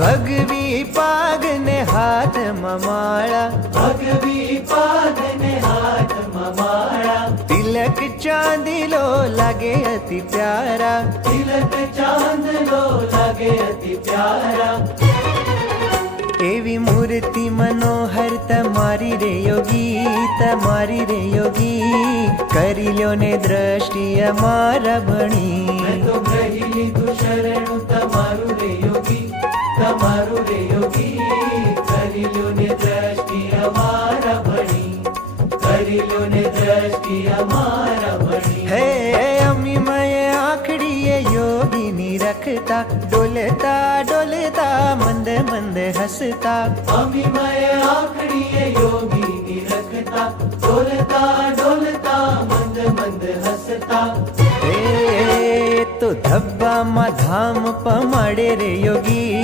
ભગવી પાગ ને હાથમાં માળા, ભગવી પાગ ને હાથમાં માળા, તિલક ચાંદલો લાગે અતિ પ્યારા, તિલક ચાંદલો લાગે અતિ પ્યારા. એવી મૂર્તિ મનોહર તમારી રે યોગી, તમારી રે યોગી, કરી લ્યો ને દ્રષ્ટિ અમારા ભણી. મેં તો ગ્રહી લીધું શરણું તમારું રે યોગી, તમારું રે યોગી, કરી લ્યો ને દ્રષ્ટિ અમારા ભણી, કરી લ્યો ને દ્રષ્ટિ અમારા ભણી. હે અમી મય આખડીએ યોગીની રખતા, ડોલતા ડોલતા મંદ મંદ હસતા, અમીમય આખડીએ યોગીની રખતા, ડોલતા ડોલતા મંદ મંદ હસતા. હે તો ધબ્બામાં ધામ પમાડે રે યોગી.